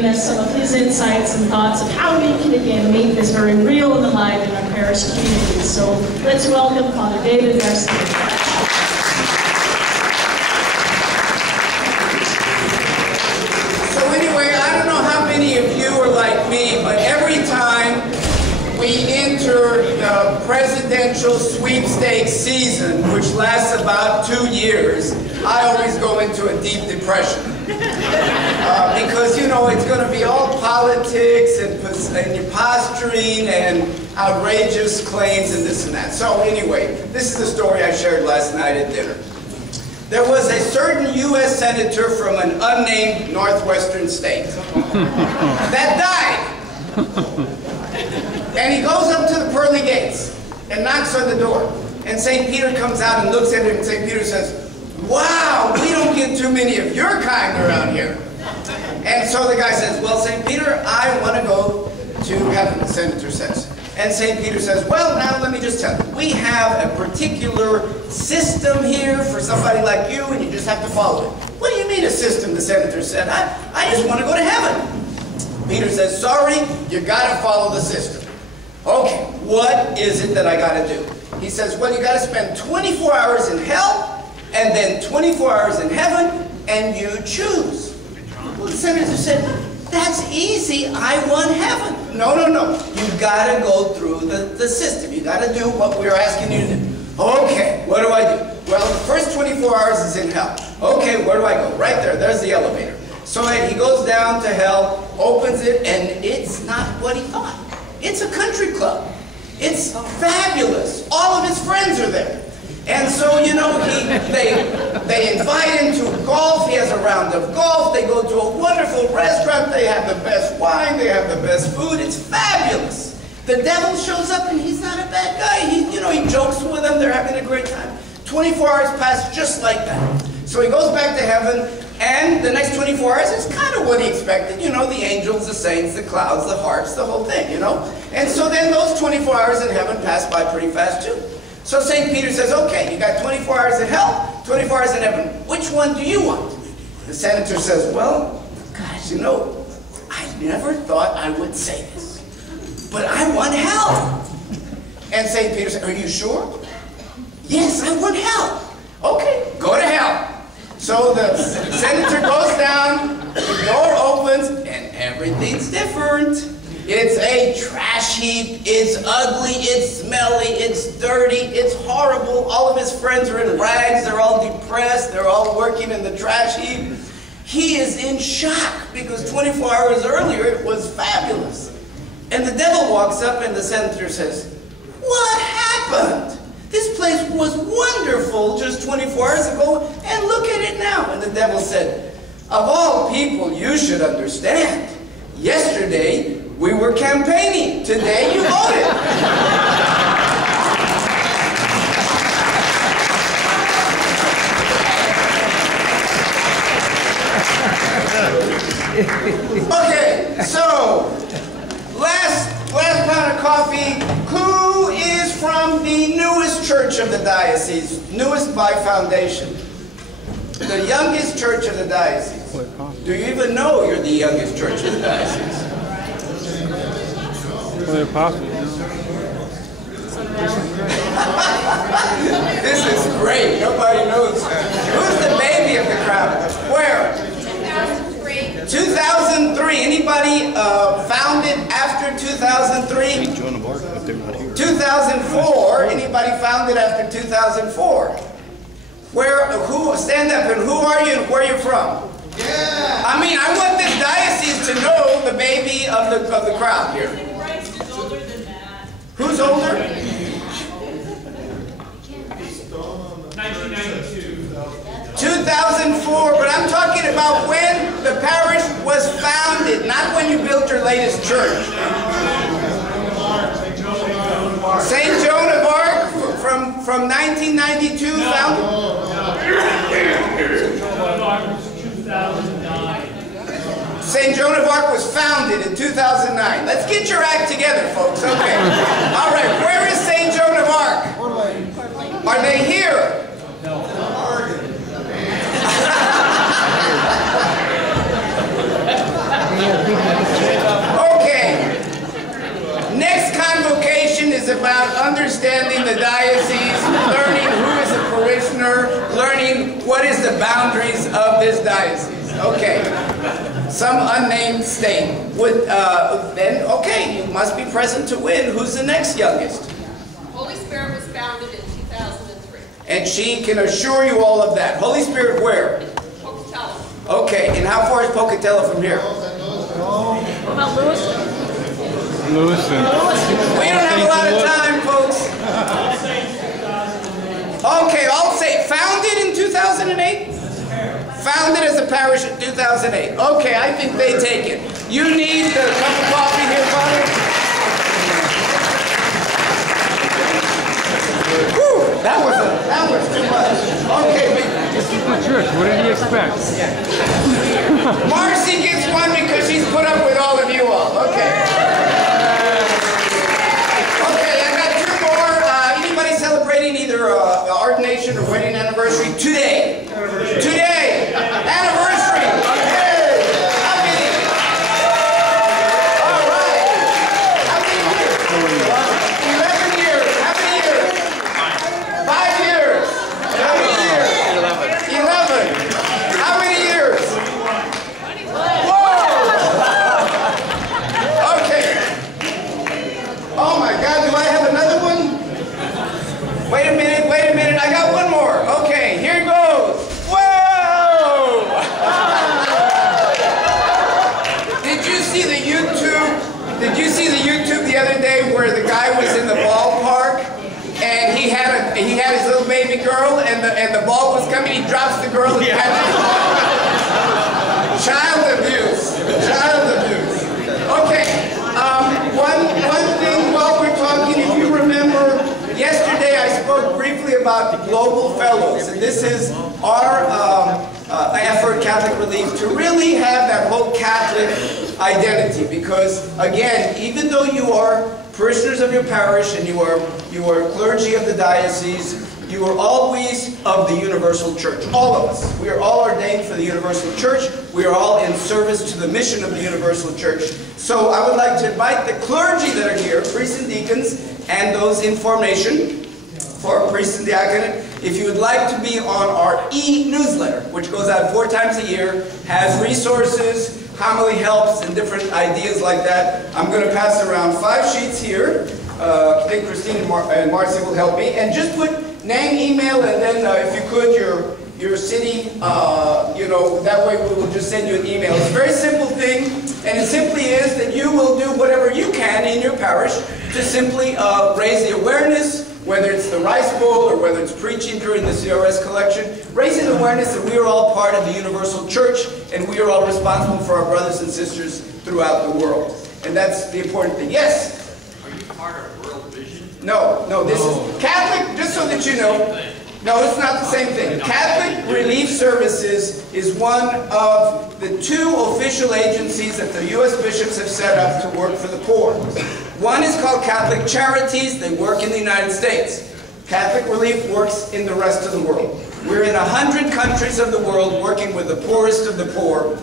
us some of his insights and thoughts of how we can again make this very real and alive in our parish communities. So let's welcome Father David Garcia. So anyway, I don't know how many of you are like me, but every time we enter the presidential sweepstakes season, which lasts about 2 years, I always go into a deep depression. Because, you know, it's going to be all politics and posturing and outrageous claims and this and that. So anyway, this is the story I shared last night at dinner. There was a certain U.S. senator from an unnamed northwestern state that died. And he goes up to the pearly gates and knocks on the door. And St. Peter comes out and looks at him, and St. Peter says, "Wow, we don't get too many of your kind around here." And so the guy says, "Well, St. Peter, I want to go to heaven," the senator says. And St. Peter says, "Well, now let me just tell you, we have a particular system here for somebody like you, and you just have to follow it." "What do you mean a system?" the senator said. I just want to go to heaven." Peter says, "Sorry, you got to follow the system." "Okay, what is it that I got to do?" He says, "Well, you got to spend 24 hours in hell, and then 24 hours in heaven, and you choose." Well, the senator said, "That's easy, I want heaven." No. You gotta go through the system. You gotta do what we're asking you to do." "Okay, what do I do?" "Well, the first 24 hours is in hell." "Okay, where do I go?" "Right there, there's the elevator." So he goes down to hell, opens it, and it's not what he thought. It's a country club. It's fabulous. All of his friends are there. And so, you know, they invite him to golf. He has a round of golf. They go to a wonderful restaurant. They have the best wine. They have the best food. It's fabulous. The devil shows up, and he's not a bad guy. He jokes with them. They're having a great time. 24 hours pass just like that. So he goes back to heaven, and the next 24 hours is kind of what he expected. You know, the angels, the saints, the clouds, the harps, the whole thing, you know. And so then those 24 hours in heaven pass by pretty fast, too. So St. Peter says, "Okay, you got 24 hours in hell, 24 hours in heaven. Which one do you want?" The senator says, "Well, gosh, you know, I never thought I would say this, but I want hell." And St. Peter said, "Are you sure?" "Yes, I want hell." "Okay, go to hell." So the senator goes down, the door opens, and everything's different. It's a trash heap, it's ugly, it's smelly, it's dirty, it's horrible. All of his friends are in rags, they're all depressed, they're all working in the trash heap. He is in shock because 24 hours earlier it was fabulous. And the devil walks up and the senator says, "What happened? This place was wonderful just 24 hours ago, and look at it now." And the devil said, "Of all people, you should understand. Yesterday, we were campaigning. Today, you voted." Okay, so last pound of coffee. Who is from the newest church of the diocese? Newest by foundation. The youngest church of the diocese. Do you even know you're the youngest church of the diocese? This is great. Nobody knows. Who's the baby of the crowd? Where? 2003. 2003. Anybody founded after 2003? 2004. Anybody founded after 2004? Who? Stand up. And who are you? And where are you from? Yeah. I mean, I want this diocese to know the baby of the crowd here. Who's older? 1992. 2004, but I'm talking about when the parish was founded, not when you built your latest church. St. Joan of Arc from 1992 founded? St. Joan of Arc was founded in 2009. Let's get your act together, folks. Okay. All right. Where is St. Joan of Arc? Are they here? No. Okay. Next convocation is about understanding the diocese, learning who is a parishioner, learning what is the boundaries of this diocese. Okay. Some unnamed state would then, okay, you must be present to win. Who's the next youngest? Holy Spirit was founded in 2003. And she can assure you all of that. Holy Spirit where? Pocatello. Okay, and how far is Pocatello from here? What about Lewiston? Lewiston. We don't have a lot of time, folks. Okay, I'll say founded in 2008? Founded as a parish in 2008. Okay, I think they take it. You need the cup of coffee here, Father? Whew, that was too much. Okay, This is the church. What did you expect? Marcy gets one because she's put up with all of you all. Okay. Okay, I got two more. Anybody celebrating either ordination or wedding anniversary today? Today! Anniversary! Hey! How many? All right. How many years? 11 years. How many years? 5 years. How many years? 11. How many years? Whoa! Okay. Oh my God, do I have another one? Wait a minute, I got one more. Okay, here it goes. Whoa! Did you see the YouTube the other day where the guy was in the ballpark and he had his little baby girl and the ball was coming, he drops the girl and catches the ball. Child abuse. Okay, one thing while we're talking, if you remember, yesterday I spoke briefly about Global Fellows, and this is our effort, Catholic Relief, to really have that whole Catholic identity, because again, even though you are parishioners of your parish and you are clergy of the diocese, you are always of the universal church. All of us. We are all ordained for the universal church. We are all in service to the mission of the universal church. So I would like to invite the clergy that are here, priests and deacons, and those in formation for priests and diaconate. If you would like to be on our e-newsletter, which goes out 4 times a year, has resources, homily helps, and different ideas like that, I'm going to pass around 5 sheets here. I think Christine and Marcy will help me. And just put name, email, and then if you could, your city, that way we will just send you an email. It's a very simple thing, and it simply is that you will do whatever you can in your parish to simply raise the awareness, whether it's the rice bowl or whether it's preaching during the CRS collection, raising awareness that we are all part of the universal church and we are all responsible for our brothers and sisters throughout the world. And that's the important thing. Yes? Are you part of World Vision? No, this is Catholic, just so that you know. No, it's not the same thing. Catholic Relief Services is one of the 2 official agencies that the U.S. bishops have set up to work for the poor. One is called Catholic Charities. They work in the United States. Catholic Relief works in the rest of the world. We're in 100 countries of the world working with the poorest of the poor,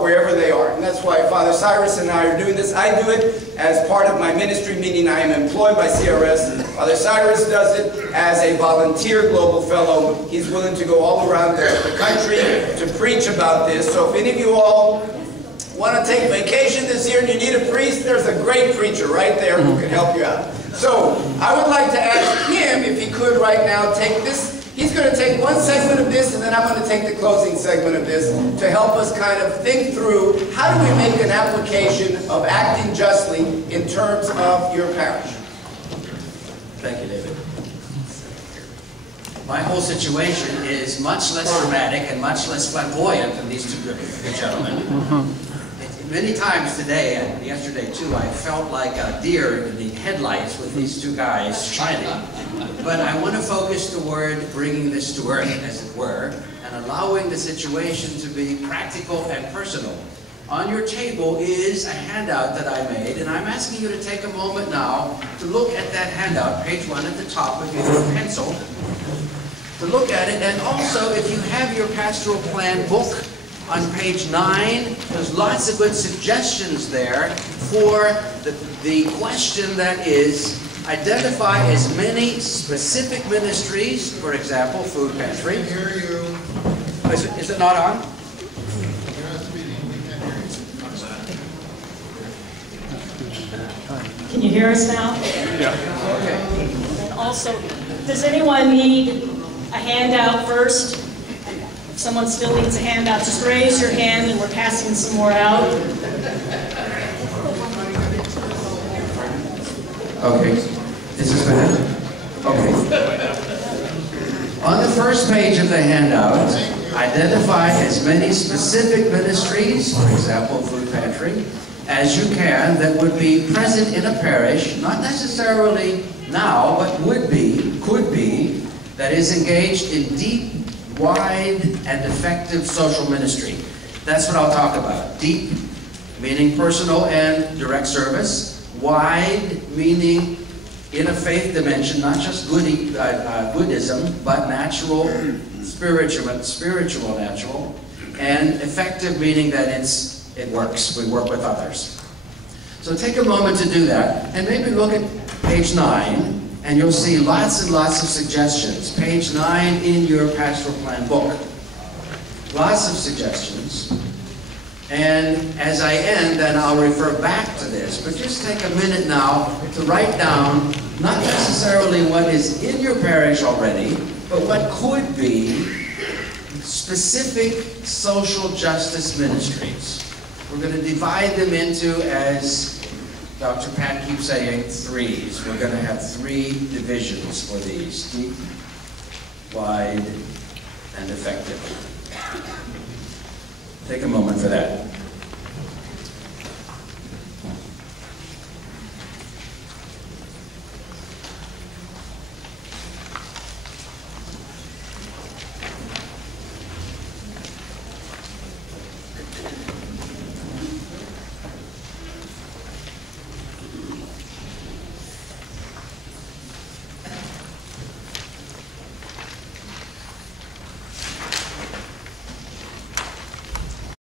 wherever they are. And that's why Father Cyrus and I are doing this. I do it as part of my ministry, meaning I am employed by CRS. Father Cyrus does it as a volunteer global fellow. He's willing to go all around the country to preach about this. So if any of you all want to take vacation this year and you need a priest, there's a great preacher right there who can help you out. So I would like to ask him if he could right now take this. He's going to take one segment of this, and then I'm going to take the closing segment of this to help us kind of think through how do we make an application of acting justly in terms of your parish. Thank you, David. My whole situation is much less dramatic and much less flamboyant than these 2 good gentlemen. Many times today, and yesterday too, I felt like a deer in the headlights with these 2 guys shining. But I want to focus toward bringing this to earth, as it were, and allowing the situation to be practical and personal. On your table is a handout that I made, and I'm asking you to take a moment now to look at that handout, page 1 at the top, if you have a pencil, to look at it, and also if you have your pastoral plan book, on page 9, there's lots of good suggestions there for the question that is, identify as many specific ministries, for example, food pantry. I hear you. Is it not on? Can you hear us now? Yeah. And also, does anyone need a handout first? If someone still needs a handout, just raise your hand and we're passing some more out. Okay. This is bad? Okay. On the first page of the handout, identify as many specific ministries, for example, food pantry, as you can that would be present in a parish, not necessarily now, but could be, that is engaged in deep, wide, and effective social ministry. That's what I'll talk about. Deep, meaning personal and direct service. Wide, meaning in a faith dimension, not just Buddhism, but natural, spiritual natural. And effective, meaning that it works. We work with others. So take a moment to do that, and maybe look at page 9, and you'll see lots and lots of suggestions. Page 9 in your pastoral plan book. Lots of suggestions. And as I end, then I'll refer back to this, but just take a minute now to write down not necessarily what is in your parish already, but what could be specific social justice ministries. We're going to divide them into, as Dr. Pat keeps saying, 3s. We're going to have 3 divisions for these: deep, wide, and effective. Take a moment for that.